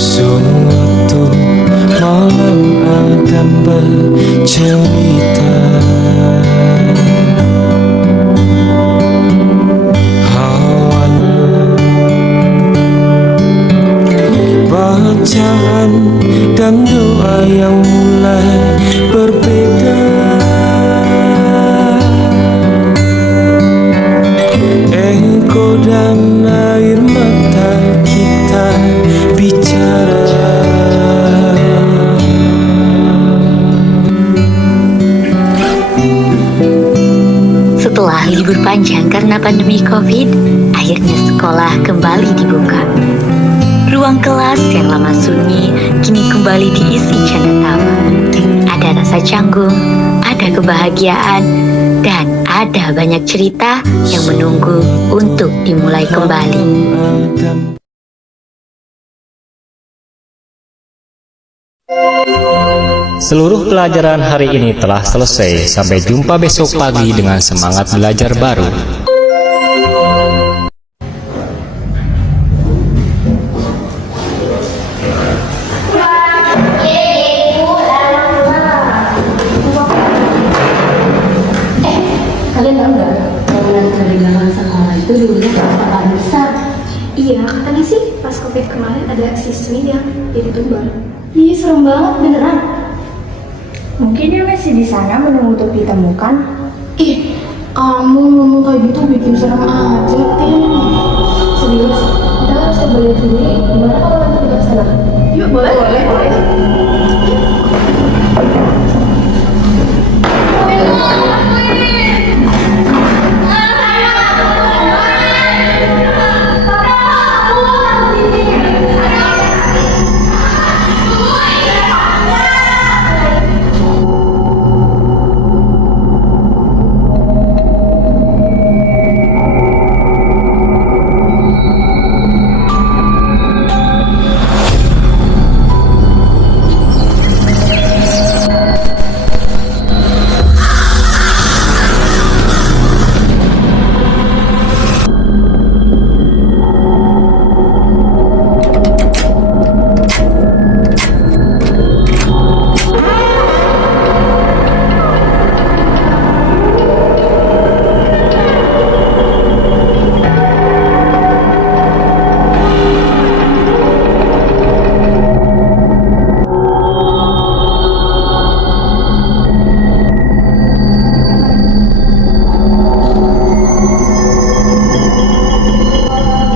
Suatu malam akan bercerita, hawanya bacaan dan doa yang mulai berbeda. Engkau dan air mata kita bicara. Setelah libur panjang karena pandemi COVID, akhirnya sekolah kembali dibuka. Ruang kelas yang lama sunyi kini kembali diisi canda tawa. Ada rasa canggung, ada kebahagiaan, dan ada banyak cerita yang menunggu untuk dimulai kembali. Seluruh pelajaran hari ini telah selesai. Sampai jumpa besok pagi dengan semangat belajar baru. Kalian tahu nggak bangunan keringatan sekolah itu dulunya berapa besar? Iya, katanya sih pas COVID kemarin ada siswi yang jadi tumbal. Ih, serem banget beneran. Mungkin dia masih di sana menunggu untuk ditemukan. Ih, kamu ngomong kayak gitu bikin serem aja, Tin. Serius, kita harus coba lihat dulu nih, gimana kalau nanti kita ke sana? Yuk, boleh? Boleh.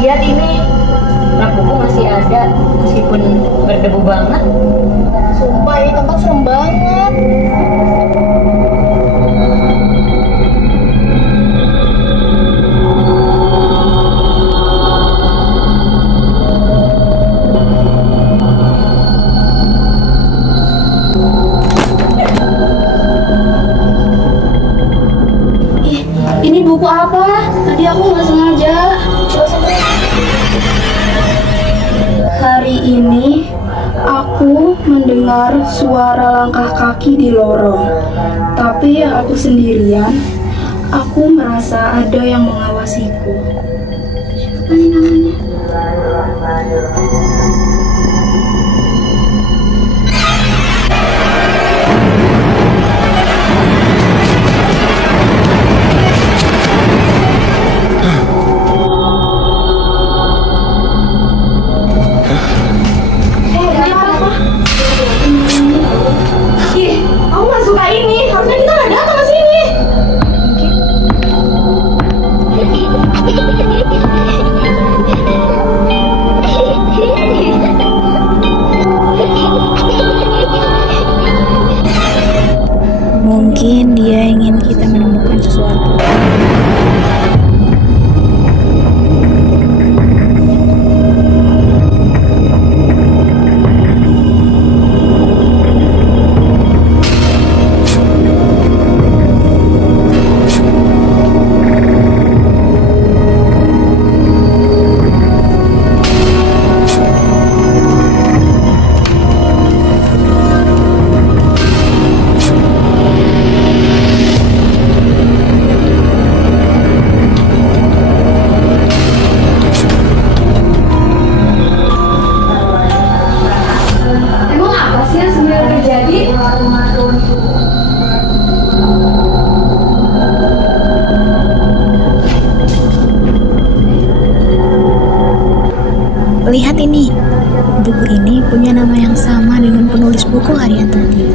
Lihat ini, rak buku masih ada, meskipun berdebu banget. Sumpah, ini tempat serem banget. Ih, ini buku apa? Tadi aku nggak sengaja. Hari ini aku mendengar suara langkah kaki di lorong, tapi aku sendirian. Aku merasa ada yang mengawasiku. Siapa nih namanya? Ih, aku gak suka ini. Harusnya kita gak datang ke sini. lihat ini. Buku ini punya nama yang sama dengan penulis buku harian tadi.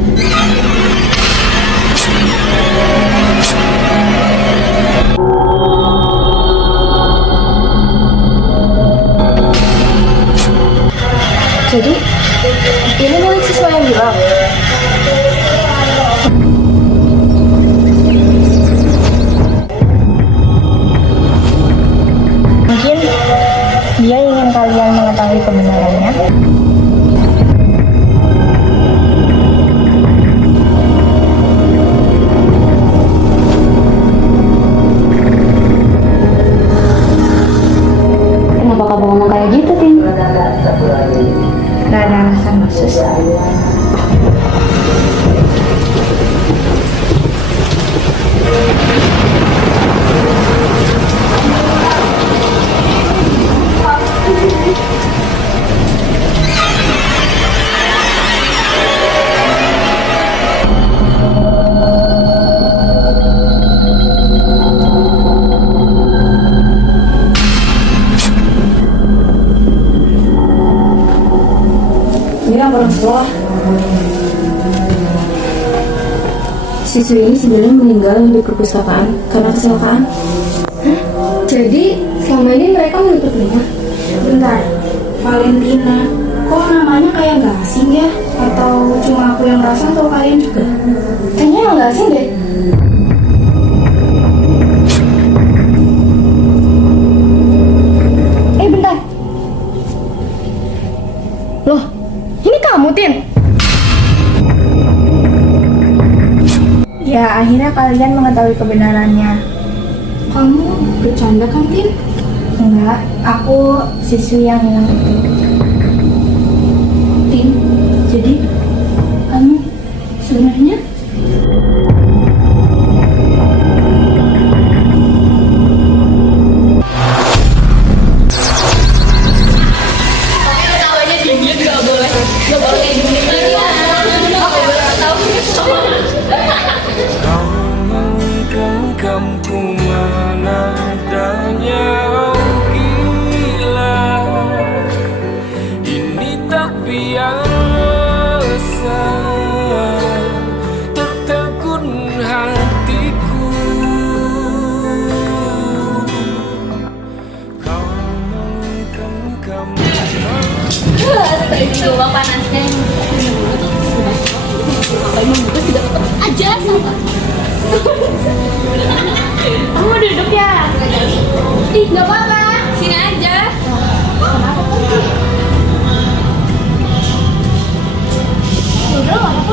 Jadi, ini milik siswa yang bilang. Mungkin dia ingin kalian mengetahui kebenarannya. Kenapa kamu ngomong kayak gitu, Tin? Gak ada alasan khusus. Mira pulang sekolah. Siswi ini sebenarnya meninggal di perpustakaan karena kecelakaan. Jadi selama ini mereka menutup rumah. Bentar, Valentina, kok namanya kayak gak asing ya? Atau cuma aku yang ngerasa atau kalian juga? Kayaknya nggak asing deh. Bentar. Loh, ini kamu, Tin? Ya, akhirnya kalian mengetahui kebenarannya. Kamu bercanda kan, Tin? Enggak, aku siswi yang hilang itu. Tin, jadi kamu sebenarnya? Kau menggenggamku mana adanya gila. Ini tak biasa, tertegun hatiku. Kau menggenggamku. Coba panasnya aja sama. Kamu duduk ya? Ih, nggak apa-apa. Sini aja. Kenapa kok? Udah, nggak apa-apa.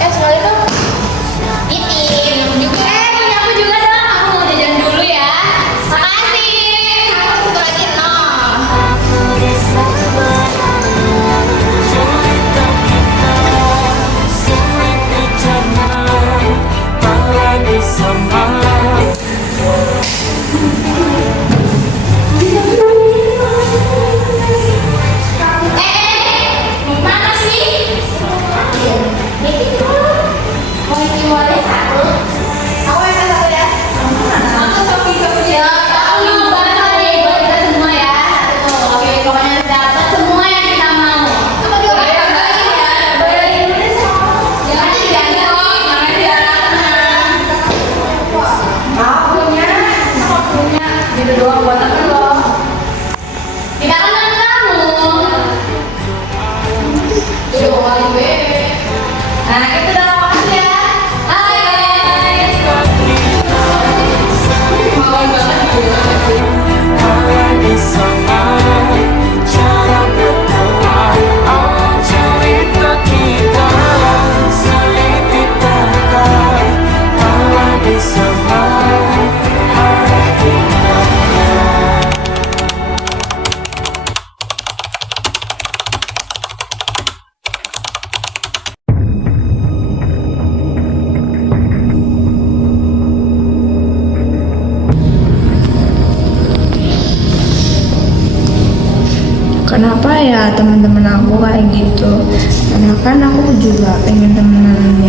Assalamualaikum. Titip juga. Punya aku juga dong. Aku mau jajan dulu ya. Makasih. Aku satu lagi no. Cerita kita sulit dicerna, tak lagi sama. Mana sih? Titip dulu. Mau isi wadah satu. Aku yang satu ya. Aku Sofi ya. Aku banget nih buat kita semua ya. Satu. Oke, pokoknya dapat semua yang kita mau. Apa juga? Boleh dulu jangan digantung. Jangan dilarang. Punya. Gitu doang buat aku loh. Tidak kenal kamu. Nah, itu udah makasih ya. Hai. Mau banget gitu. Tak lagi sama, cara bertawa. Oh, cerita kita sulit ditangkap, tak lagi sama. Kenapa ya teman-teman aku kayak gitu? Karena kan aku juga pengen temenan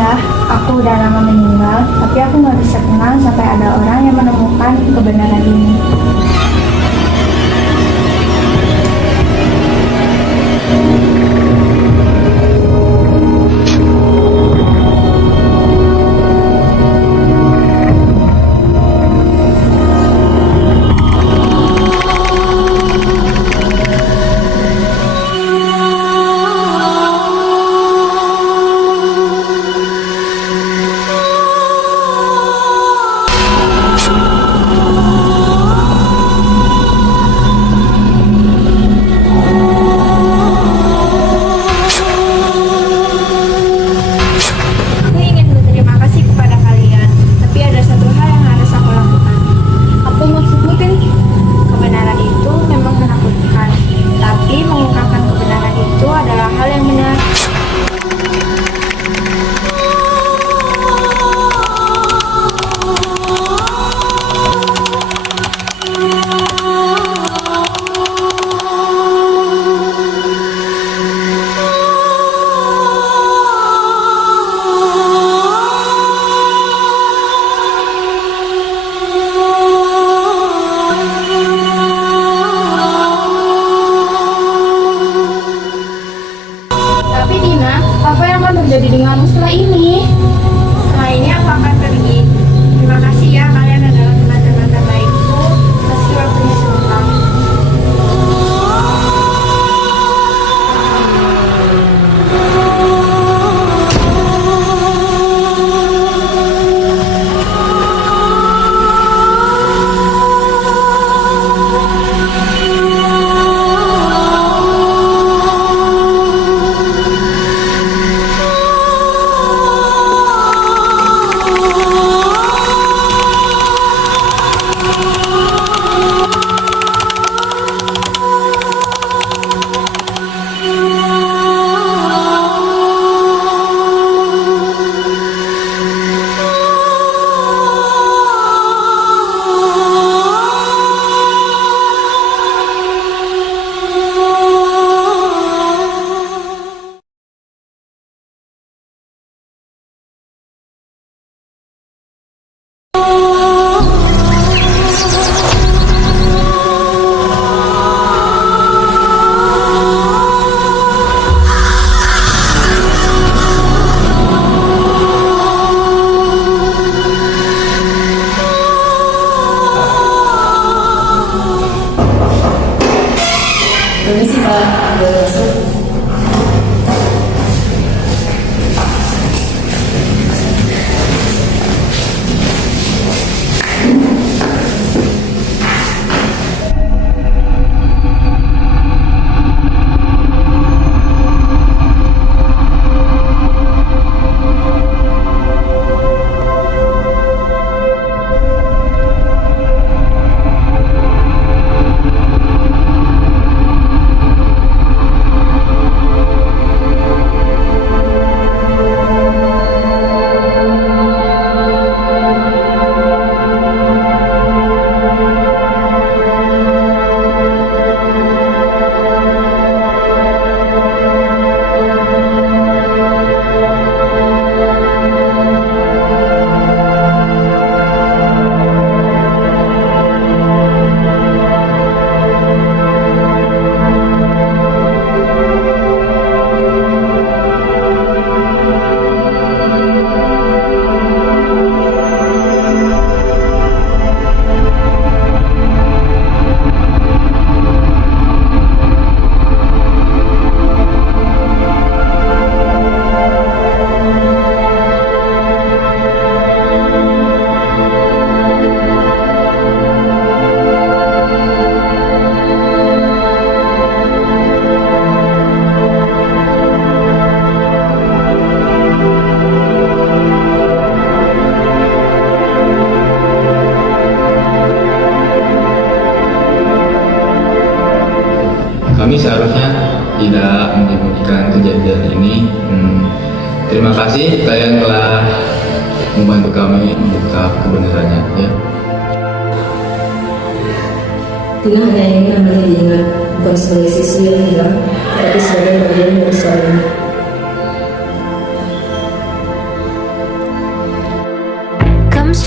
ya, aku udah lama meninggal, tapi aku nggak bisa tenang sampai ada orang yang menemukan kebenaran ini. Aku ingin berterima kasih kepada kalian, tapi ada satu hal yang harus aku lakukan. Apa maksudmu, Tin? Kebenaran itu memang menakutkan, tapi mengungkapkan kebenaran itu adalah hal yang benar. Tapi Dina, apa yang akan terjadi denganmu setelah ini? Setelah ini aku akan pergi. Terima kasih ya, kalian adalah teman-teman terbaikku meski waktunya sebentar. Kami seharusnya tidak menyembunyikan kejadian ini. Terima kasih kalian telah membantu kami membuka kebenarannya, ya. Tina hanya ingin Anda diingat bukan sebagai siswi yang hilang, tapi sebagai bagian dari soal ini.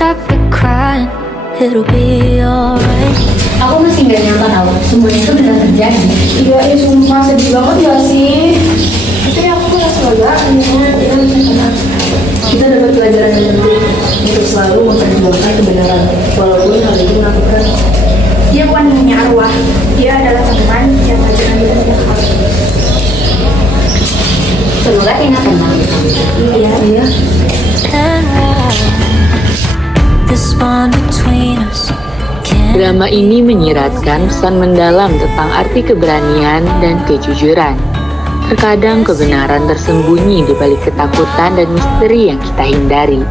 stop your crying, it'll be alright. Aku masih nggak nyangka tahu semuanya itu benar terjadi. Iya, sumpah sedih banget gak sih? Tapi aku merasa lega akhirnya kita bisa tenang. Kita dapat pelajaran yang penting untuk selalu memperjuangkan kebenaran, walaupun hal itu menakutkan. Dia bukan hanya arwah, dia adalah teman yang mengajarkan kita banyak hal. Semoga Tina tenang. Iya. And this bond between us can't. Drama ini menyiratkan pesan mendalam tentang arti keberanian dan kejujuran. Terkadang kebenaran tersembunyi di balik ketakutan dan misteri yang kita hindari.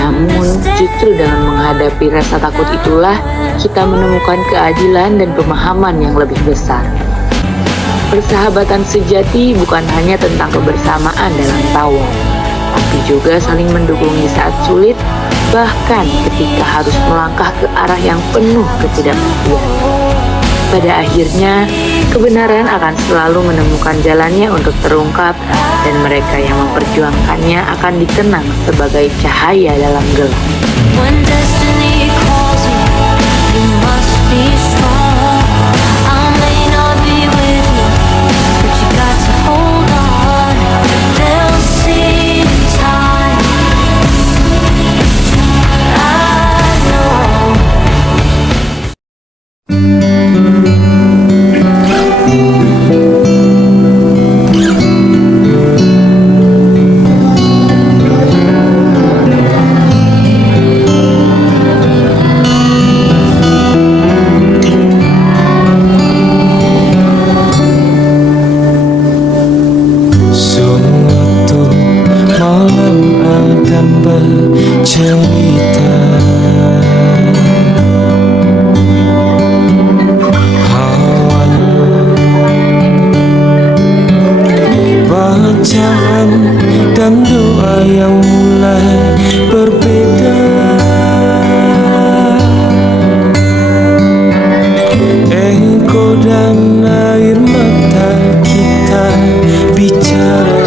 Namun, justru dengan menghadapi rasa takut itulah kita menemukan keadilan dan pemahaman yang lebih besar. Persahabatan sejati bukan hanya tentang kebersamaan dalam tawa, tapi juga saling mendukung di saat sulit, bahkan ketika harus melangkah ke arah yang penuh ketidakpastian. Pada akhirnya, kebenaran akan selalu menemukan jalannya untuk terungkap, dan mereka yang memperjuangkannya akan dikenang sebagai cahaya dalam gelap. When destiny calls you, you must be strong. I may not be with you, but you got to hold on. They'll see in time. I know. Suatu malam akan bercerita, hawanya bacaan dan doa yang mulai berbeda. Engkau dan air mata kita bicara.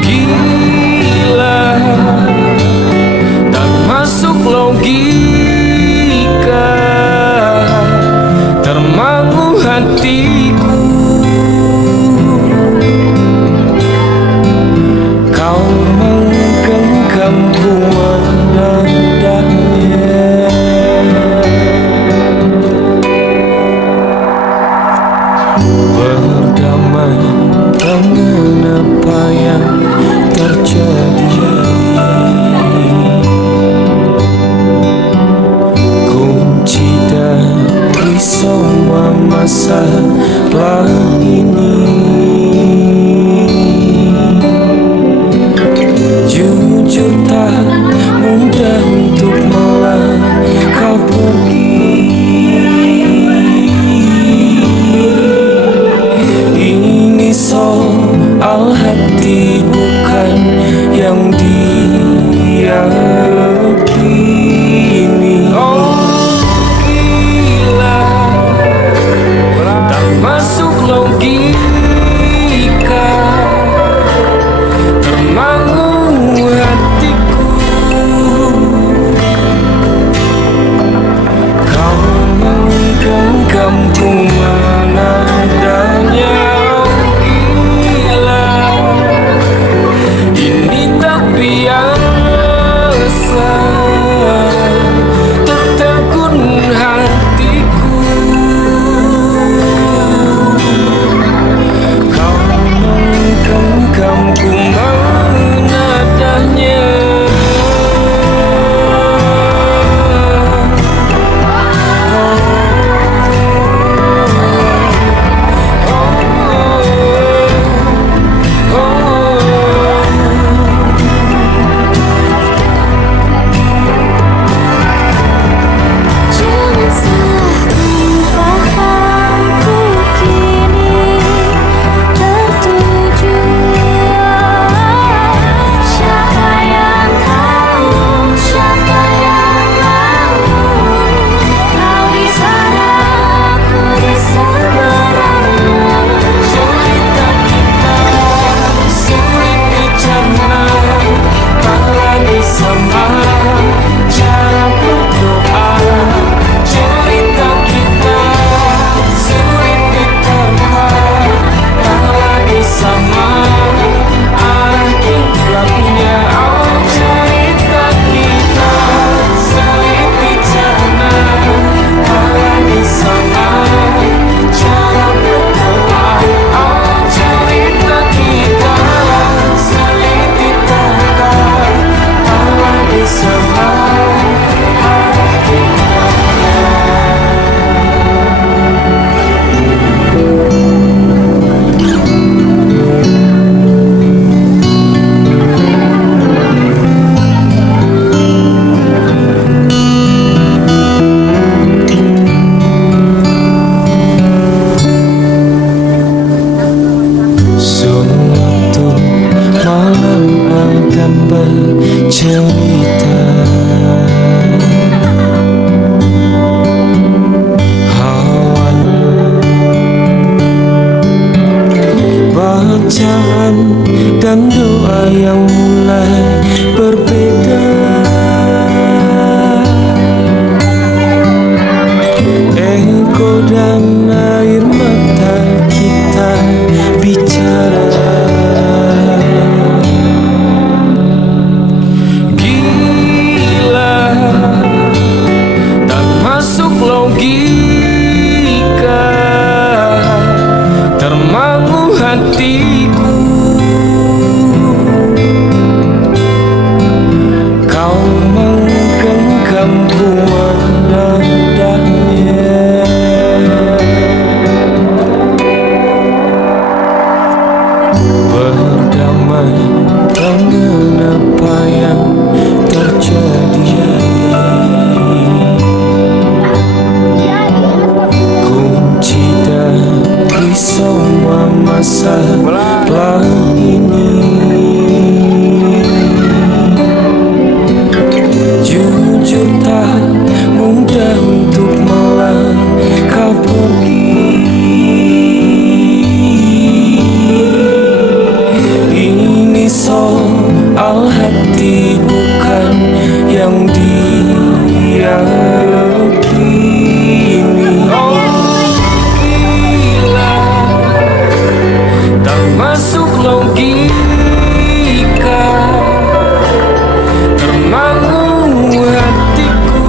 Gila, tak masuk logika, termangu hatiku. Kau menggenggam bunga nadanya. Berdamai dengan apa yang terjadi, kunci dari semua masalah ini. Jujur tak mudah untuk melangkah pergi. Ini soal hati bukan yang diyakini. Oh gila, tak masuk logika. cerita hawana, bacaan dan doa yang mulai berbeda. Engkau dan air mata kita bicara. Gila, tak masuk logika, termangu hatiku. Kau menggenggamku menadahnya. Berdamai dengan apa yang terjadi. Kunci dari semua masalah ini, jujur tak mudah untuk melangkah pergi. Ini soal hati bukan yang diyakini. Oh gila, tak masuk logika, termangu hatiku.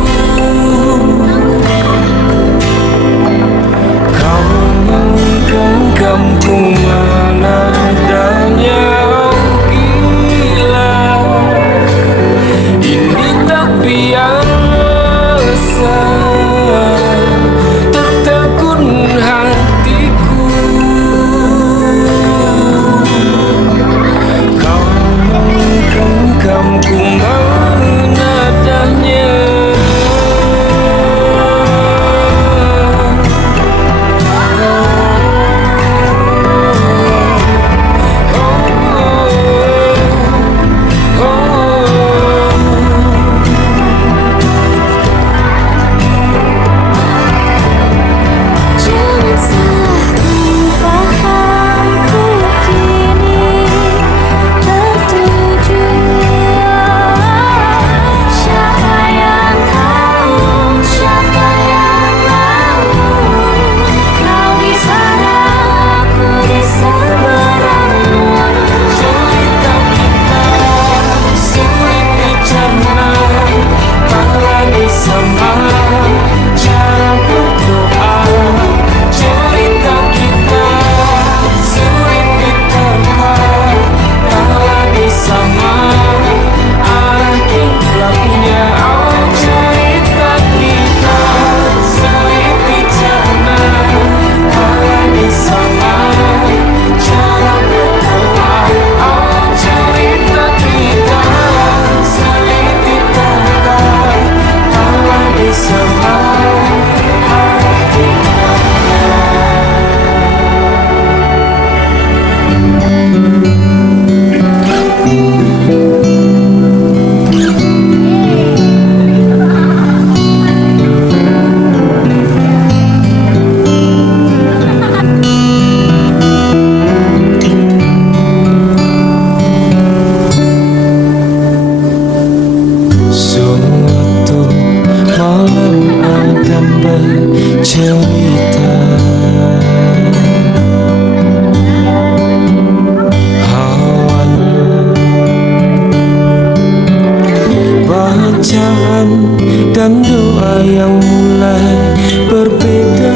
Kau menggenggamku menadanya. Ini tak biasa, tertegun hatiku. Kau menggenggamku menadahnya. Jangan salahkan fahamku kini tertuju. Siapa yang tahu, siapa yang mahu, kau di sana, aku di seberangmu. Cerita kita sulit dicerna, tak lagi sama cara berdoa. Cerita kita sulit diterka, tak lagi sama arah kiblatnya. Oh cerita kita sulit dicerna, tak lagi sama cara berdoa. Oh cerita kita sulit diterka, tak lagi sama arah kiblatnya. Suatu malam akan bercerita hawana, bacaan dan doa yang mulai berbeda.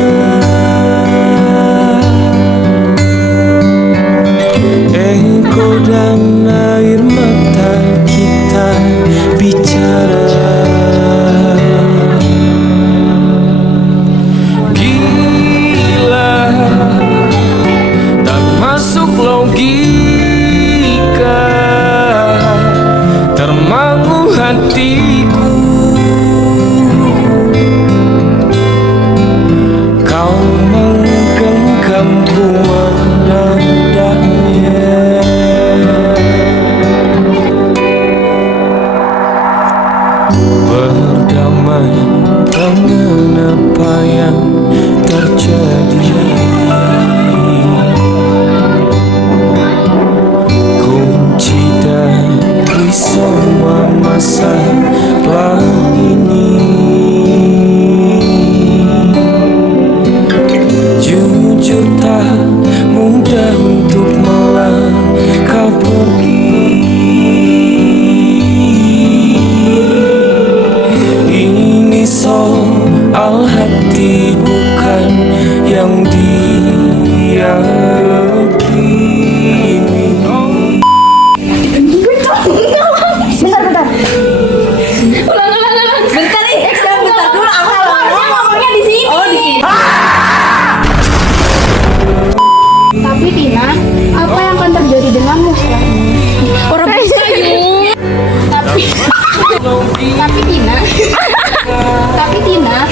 Engkau dan air mata kita bicara. Gila, tak masuk logika, termangu hatiku. soal hati bukan yang diyakini. Bentar. Ulang. Bentar nih, bentar dulu. Ngomongnya di sini. Oh, di sini. Tapi Tina, apa yang akan terjadi denganmu setelah ini? Orang bisa Tapi Tina,